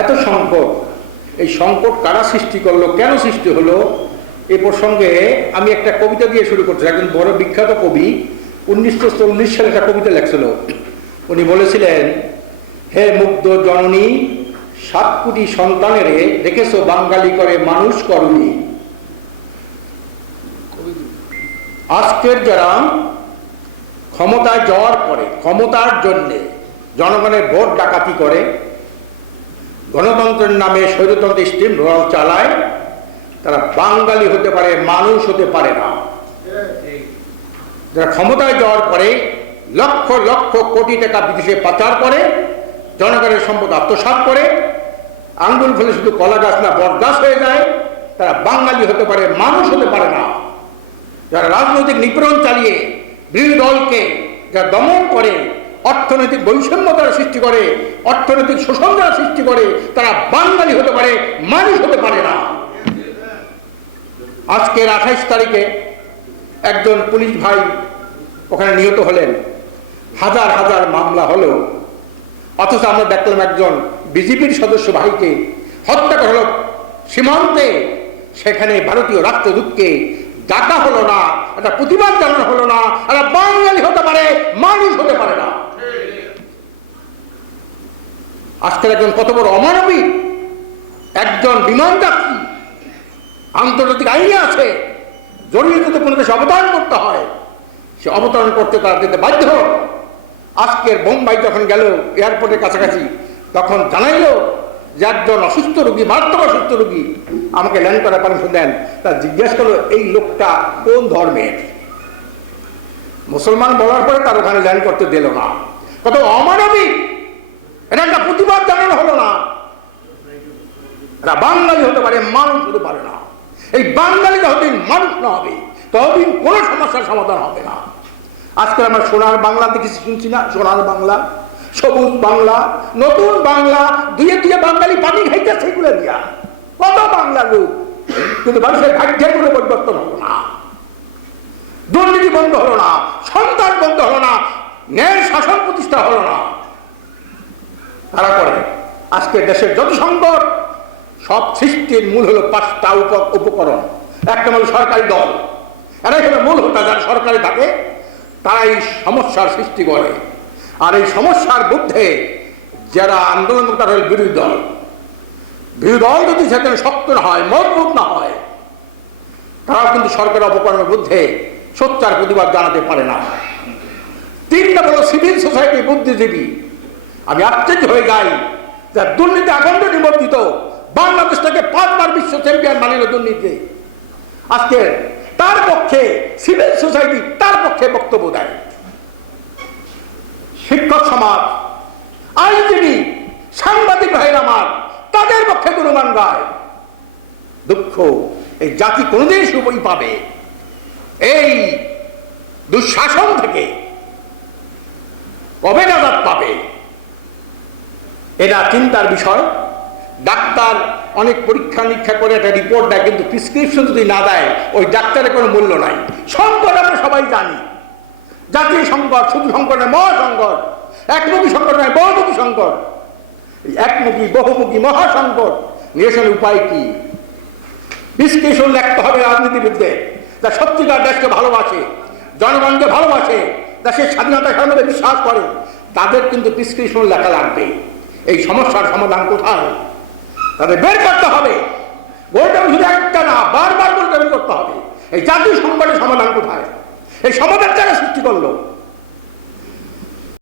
এত সংকট, এই সংকট কারা সৃষ্টি করলো, কেন সৃষ্টি হলো, এই প্রসঙ্গে আমি একটা কবিতা দিয়ে শুরু করছি। একজন বড় বিখ্যাত কবি 1940 সালে একটা কবিতা লেখছিল। উনি বলেছিলেন, হে মুগ্ধ জননী, 7 কোটি সন্তানের রেখেছো বাঙালি করে মানুষ করনি। আজকের যারা ক্ষমতায় যাওয়ার পরে ক্ষমতার জন্যে জনগণের ভোট ডাকাতি করে, গণতন্ত্রের নামে স্বৈরতন্ত্র স্টিম রোল চালায়, তারা বাঙালি হতে পারে, মানুষ হতে পারে না। যারা ক্ষমতায় যাওয়ার পরে লক্ষ লক্ষ কোটি টাকা বিদেশে পাচার করে, জনগণের সম্পদ আত্মসাৎ করে, আঙ্গুল ফেলে শুধু কলা গাছ না বট গাছ হয়ে যায়, তারা বাঙালি হতে পারে, মানুষ হতে পারে না। যারা রাজনৈতিক নিপীড়ন চালিয়ে বিরোধী দলকে যারা দমন করে, অর্থনৈতিক বৈষম্য দ্বারা সৃষ্টি করে, অর্থনৈতিক শোষণ দ্বারা সৃষ্টি করে, তারা বাঙালি হতে পারে, মানুষ হতে পারে না। আজকের 28 তারিখে একজন পুলিশ ভাই ওখানে নিহত হলেন। হাজার হাজার মামলা হলো, অথচ আমরা দেখলাম একজন বিজেপির সদস্য ভাইকে হত্যা করা হলো সীমান্তে। সেখানে ভারতীয় রাষ্ট্রদূতকে ডাকা হলো না, একটা প্রতিবাদ জানানো হলো না। একটা বাঙালি হতে পারে, মানুষ হতে পারে না। আজকের একজন কত বড় অমানবিক একজন বিমান যাত্রী, আন্তর্জাতিক আইনে আছে, জরুরি যদি কোনো দেশে অবতরণ করতে হয়, সে অবতরণ করতে তারা যেতে বাধ্য। আজকের বোম্বাই যখন গেল এয়ারপোর্টের কাছাকাছি, তখন জানাইল যে একজন অসুস্থ রোগী, মারাত্মক অসুস্থ রোগী, আমাকে ল্যান্ড করার পারমিশন দেন। তা জিজ্ঞেস করলো এই লোকটা কোন ধর্মের। মুসলমান বলার পরে তার ওখানে ল্যান্ড করতে দিল না। কত অমানবিক! এটা একটা প্রতিবাদ জানানো হলো না। এরা বাঙালি হতে পারে, মানুষ হতে পারে না। এই বাঙালি যতদিন মানুষ না হবে, ততদিন কোনো সমস্যার সমাধান হবে না। আজকে আমরা সোনার বাংলা দেখেছি, শুনছি না? সোনার বাংলা, সবুজ বাংলা, নতুন বাংলা, দুয়ে দুয়ে বাঙালি পানি খাইতেছে এগুলো দিয়া। কত বাংলা লোক, কিন্তু মানুষের ভাগ্যের কোনো পরিবর্তন হলো না। দুর্নীতি বন্ধ হলো না, সন্ত্রাস বন্ধ হলো না, ন্যায় শাসন প্রতিষ্ঠা হলো না। তারা করে আজকে দেশের যত সংকট, সব সৃষ্টির মূল হলো 5টা উপকরণ। একটা হলো সরকারি দল, এরাই হলো মূল হোতা। যারা সরকারে থাকে তারাই সমস্যার সৃষ্টি করে। আর এই সমস্যার মধ্যে যারা আন্দোলন করে তারা হল বিরোধী দল। বিরোধী দল যদি সেখানে শক্ত না হয়, মজবুত না হয়, তারাও কিন্তু সরকারের অপকর্মের বিরুদ্ধে সোচ্চার প্রতিবাদ জানাতে পারে না। 3 নম্বর হলো সিভিল সোসাইটি, বুদ্ধিজীবী। আমি আশ্চর্য হয়ে যাই যে দুর্নীতি আখণ্ড নিবর্তিত বাংলাদেশটাকে 5 বার বিশ্ব চ্যাম্পিয়ন বানিল দুর্নীতি। আজকে তার পক্ষে সিভিল সোসাইটি তার পক্ষে বক্তব্য দেয়। শিক্ষক সমাজ, আইনজীবী, সাংবাদিক ভাইয়ের আমার, তাদের পক্ষে গুণগান গায়। দুঃখ, এই জাতি কোনদিন সুবই পাবে এই দুঃশাসন থেকে? কবে নাজাত পাবে? এটা চিন্তার বিষয়। ডাক্তার অনেক পরীক্ষা নিরীক্ষা করে একটা রিপোর্ট দেয়, কিন্তু প্রেসক্রিপশন যদি না দেয় ওই ডাক্তারের কোনো মূল্য নাই। সংকট আমরা সবাই জানি, জাতীয় সংকট, শুধু সংকট নয়, মহাসংকট। একমুখী সংকট নয়, বহুমুখী সংকট। একমুখী, বহুমুখী মহাসংকট নিরসনের উপায় কি? প্রেসক্রিপশন লিখতে হবে রাজনীতিবিদদের, যা সত্যিকার দেশকে ভালোবাসে, জনগণকে ভালোবাসে, দেশের স্বাধীনতা স্বাধীনতা বিশ্বাস করে, তাদের কিন্তু প্রেসক্রিপশন লেখা লাগবে। এই সমস্যার সমাধান কোথায় তাদের বের করতে হবে। গোলটেবিল শুধু একটা না, বারবার গোলটেবিল করতে হবে। এই জাতীয় সংকটের সমাধান কোথায়? এই সমাধান যারা সৃষ্টি করলো